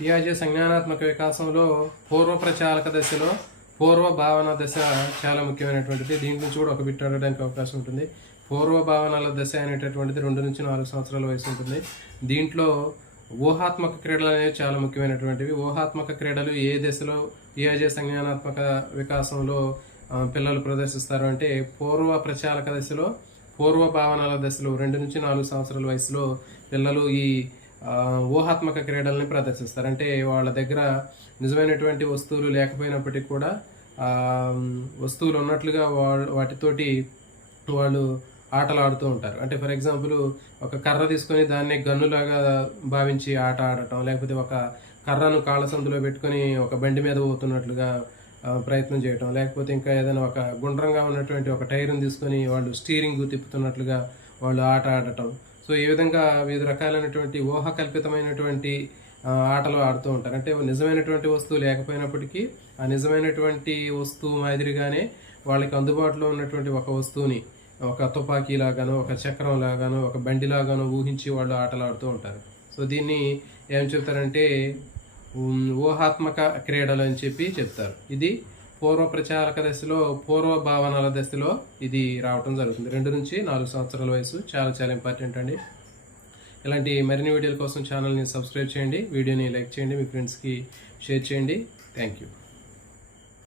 పియాజే సంజ్ఞానాత్మక వికాసంలో పూర్వ ప్రచారక దశలో పూర్వ భావన దశ చాలా ముఖ్యమైనటువంటిది. దీని నుంచి కూడా ఒక బిట్ అడగడానికి అవకాశం ఉంటుంది. పూర్వ భావనల దశ అనేటటువంటిది రెండు నుంచి నాలుగు సంవత్సరాల వయసు ఉంటుంది. దీంట్లో ఊహాత్మక క్రీడలు అనేవి చాలా ముఖ్యమైనటువంటివి. ఊహాత్మక క్రీడలు ఏ దశలో పియాజే సంజ్ఞానాత్మక వికాసంలో పిల్లలు ప్రదర్శిస్తారు అంటే పూర్వ ప్రచారక దశలో పూర్వ భావనల దశలో రెండు నుంచి నాలుగు సంవత్సరాల వయసులో పిల్లలు ఈ ఊహాత్మక క్రీడల్ని ప్రదర్శిస్తారు. అంటే వాళ్ళ దగ్గర నిజమైనటువంటి వస్తువులు లేకపోయినప్పటికీ కూడా వస్తువులు ఉన్నట్లుగా వాళ్ళు వాటితోటి వాళ్ళు ఆటలు ఆడుతూ ఉంటారు. అంటే ఫర్ ఎగ్జాంపుల్ ఒక కర్ర తీసుకొని దాన్ని గన్నులాగా భావించి ఆట ఆడటం లేకపోతే ఒక కర్రను కాళ్ళ సందులో పెట్టుకొని ఒక బండి మీద పోతున్నట్లుగా ప్రయత్నం చేయటం లేకపోతే ఇంకా ఏదైనా ఒక గుండ్రంగా ఉన్నటువంటి ఒక టైర్ని తీసుకొని వాళ్ళు స్టీరింగ్ తిప్పుతున్నట్లుగా వాళ్ళు ఆట ఆడటం సో ఈ విధంగా వివిధ రకాలైనటువంటి ఊహకల్పితమైనటువంటి ఆటలు ఆడుతూ ఉంటారు. అంటే నిజమైనటువంటి వస్తువు లేకపోయినప్పటికీ ఆ నిజమైనటువంటి వస్తువు మాదిరిగానే వాళ్ళకి అందుబాటులో ఉన్నటువంటి ఒక వస్తువుని ఒక తుపాకీ లాగానో ఒక చక్రం లాగానో ఒక బండి లాగానో ఊహించి వాళ్ళు ఆటలు ఆడుతూ ఉంటారు. సో దీన్ని ఏం చెప్తారంటే ఊహాత్మక క్రీడలు అని చెప్పి చెప్తారు. ఇది పూర్వ ప్రచారక దశలో పూర్వ భావనల దశలో ఇది రావటం జరుగుతుంది. రెండు నుంచి నాలుగు సంవత్సరాల వయసు. చాలా చాలా ఇంపార్టెంట్ అండి. ఇలాంటి మరిన్ని వీడియోల కోసం ఛానల్ని సబ్స్క్రైబ్ చేయండి. వీడియోని లైక్ చేయండి. మీ ఫ్రెండ్స్కి షేర్ చేయండి. Thank you.